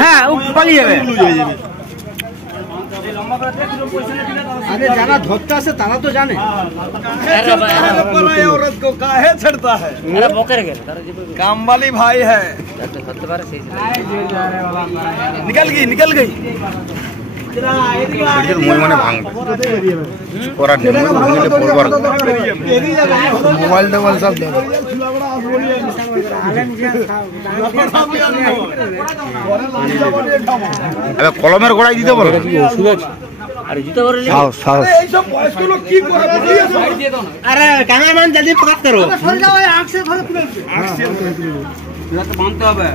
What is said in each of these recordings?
হ্যাঁ পালিয়ে যাবে। अरे जाना धोखता से तारा तो जाने औरत को काहे छड़ता है। काम वाली भाई है। निकल गई मोबाइल डबल सब कलमेर गोड़ाई दिते बोलो अरे जूता कर ले এই সব বয়স্ক লোক কি করে আরে ক্যামেরাম্যান জলদি ফোকাস করো সরে যাও আঁখ से ধরে খুলে আঁখ से এটা তো বাঁধতে হবে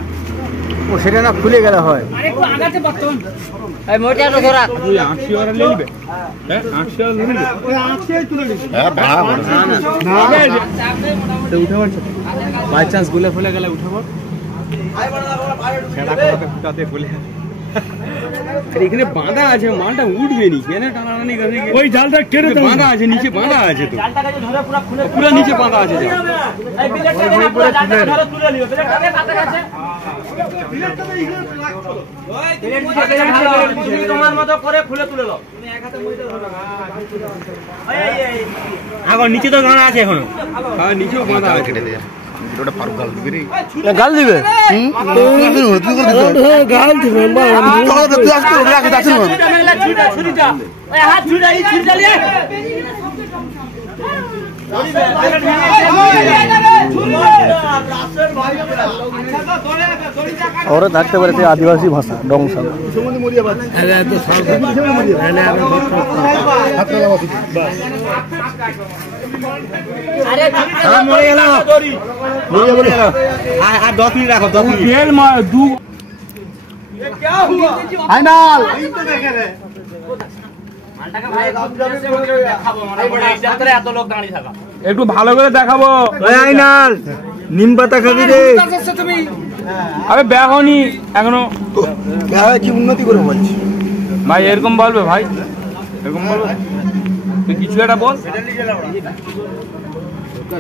ও সেটা না খুলে গেল হয় আরে একটু আগাতে বর্তমান এই মোটা তো ধরা তুই আঁখ से ওরা নিয়ে নিবে হ্যাঁ আঁখ से নিয়ে নিবে ওই আঁখ से তুলে নিবে হ্যাঁ না তো উঠাবার বাই চান্স গুলে ফুলে গেলে উঠাবার আই বড় ছেড়া করতে ফুটাতে ফুলে এখানে বাঁধা আছে মালটা উঠবে নি কেন টানাটানি করে ওই জালটা কেটে দাও বাঁধা আছে নিচে বাঁধা আছে তো জালটাকে ধরে পুরো খুলে পুরো নিচে বাঁধা আছে এই বিলেটটাকে পুরো জালটা ধরে তুলে নিও বিলেটটাকে কাছে কাছে বিলেটটা তো এখানে রাখছো ওই তুমি তোমার মতো করে খুলে তুলে দাও তুমি এক হাতে মইটা ধরো এই আগো নিচে তো গানা আছে এখন হ্যাঁ নিচেও বাঁধা আছে কেটে দে ওটা পার গাল দিবি রে গাল দিবে গাল দিবে তুই আজকে রাখ দাছিল ছুরিটা ওই হাত ছুরিটা এই ছুরিটা নিয়ে और থাকতে পারে তে আদিবাসী ভাষা ডংসা अरे मरे गेल আর 10 মিনিট রাখো 10 মিনিট ফেল মার দু ये क्या हुआ फाइनल এই তো দেখে রে মালটাকে ভাই দেখাবো মানে বড় ইজ্জত করে এত লোক দাঁড়িয়ে থাকা একটু ভালো করে দেখাবো ওই ফাইনাল নিম পাতা খাবি রে তুমি আরে বেহনি এখনো বেহ কি উন্নতি করে বলছি ভাই এরকম বলবে ভাই এরকম বলবে তুই কিছু একটা বল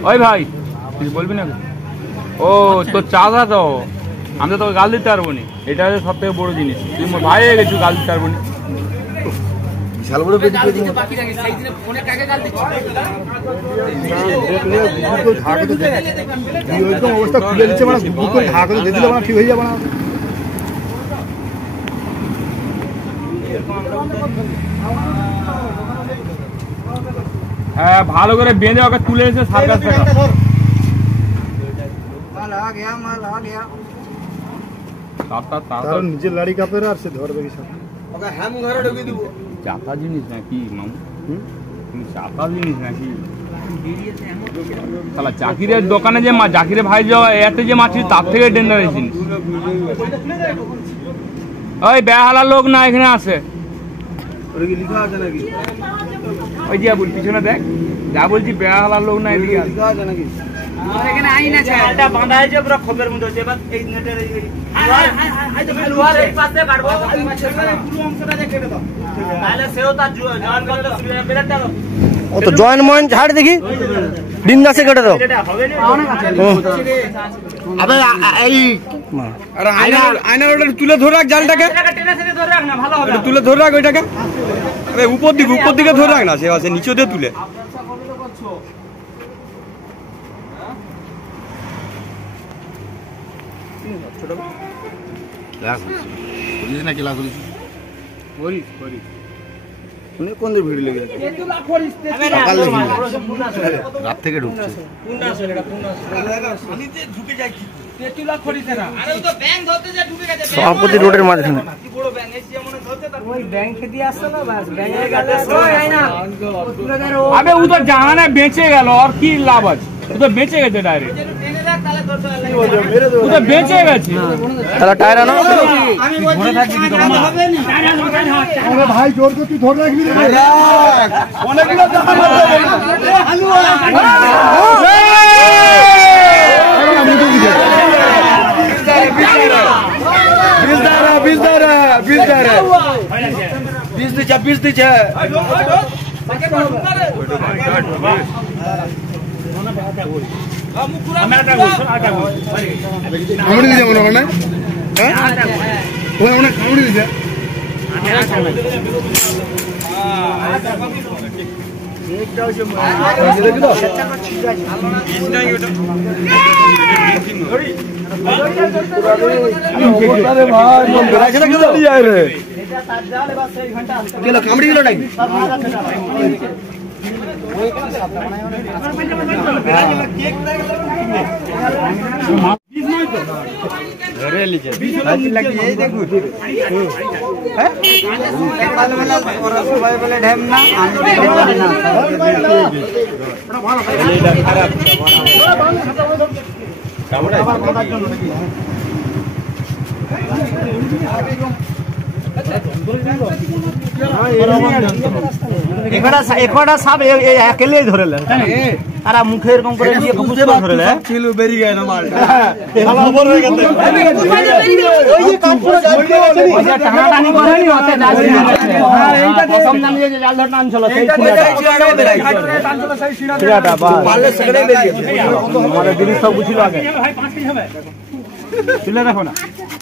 ওই ভাই কিছু বলবি না ও তো চাঁদা তো আমি তো তোকে গাল দিতে পারবো না এটা হচ্ছে সব থেকে বড় জিনিস তুই ভাই হয়ে গেছিস গাল দিতে পারবো না বিশাল বড় বেটি বাকি রাখি সেই দিনে ফোনে কাকে গাল দিচ্ছিস একদম অবস্থা খুলে দিচ্ছে মানে বুক করে ঢাকা দিয়ে দিলে মানে ঠিক হয়ে যাবে না হ্যাঁ ভালো করে বেঁধে ওকে তুলে এসে সার্কাস দেখা মাল আ গয়া তার নিজের লাড়ি কাপের আর সে ধরবে কি সব ওকে হ্যাম ঘরে ঢুকিয়ে দিব চাপা জিনিস নাকি মামু তুমি চাপা জিনিস নাকি শালা জাকিরের দোকানে যে জাকিরে ভাই যাওয়া এতে যে মাছি তার থেকে ডেঞ্জারাস জিনিস ওই বেহালা লোক না এখানে আছে ওরে কি লেখা আছে নাকি ওই যে বল পিছনে দেখ যা বলছি বেহালা লোক না এদিকে লেখা আছে নাকি আমার এখানে আইন আছে এটা বাঁধা আছে পুরো খোপের মধ্যে আছে বাস এই নেটের এই লোহার এই পাশে কাটবো এই মাছের পুরো অংশটা যে কেটে দাও তাহলে সেও তার জয়েন করতে সুবিধা বেরাটা ও তো জয়েন ময়েন ঝাড় দেখি ডিন্ডা সে কেটে দাও এটা হবে না আবে এই আরে আয়না ওটা তুলে ধরে রাখ জালটাকে এটাকে টেনে টেনে ধরে রাখ না ভালো হবে তুলে ধরে রাখ ওইটাকে আরে উপর দিকে ধরে রাখ না সে আছে নিচে দিয়ে তুলে ছোট ক্লাস বুঝিস না ক্লাস করিস শুনে কোন দিকে ভিড় লেগে রাত থেকে ঢুকছে সভাপতি রোডের মাঝখানে আবে ও তো জানা না বেঁচে গেল আর কি লাভ আছে ও তো বেঁচে গেছে ডাইরেক্ট বেঁচে গেছে তাহলে টায়ার আনো ধরে থাকবি ভাই জোর করে তুই ধরে রাখবি অনেকগুলো बीस दीजिए খামড়ি দিছে মনে হয় না ওই অনেক খামড়ি দিছে कामड़ी किलो टाइम घरे लीजिए यही देखो भाई बोले ढेम ना একটা সাপ একেলে ধরেলে আর মুখে এরকম করে নিয়ে ফকুস করে ধরেলে চিলু বেরি গেল না মালটা শালা উপর হয়ে গেছে ওই যে কাট পুরো জাল দিয়ে আছে নি ওটা টানাটানি করেনি ওতে জাল দিয়ে হ্যাঁ এইটা প্রথম জানি যে জাল ধরনা আনছিল সেই ছিড়াটা বেরাই টানছিল সেই ছিড়াটা পারলে সেটাই বেরিয়ে আমাদের দিদি সব বুঝিল আগে ভাই 5 কেজি হবে তুলে রাখো না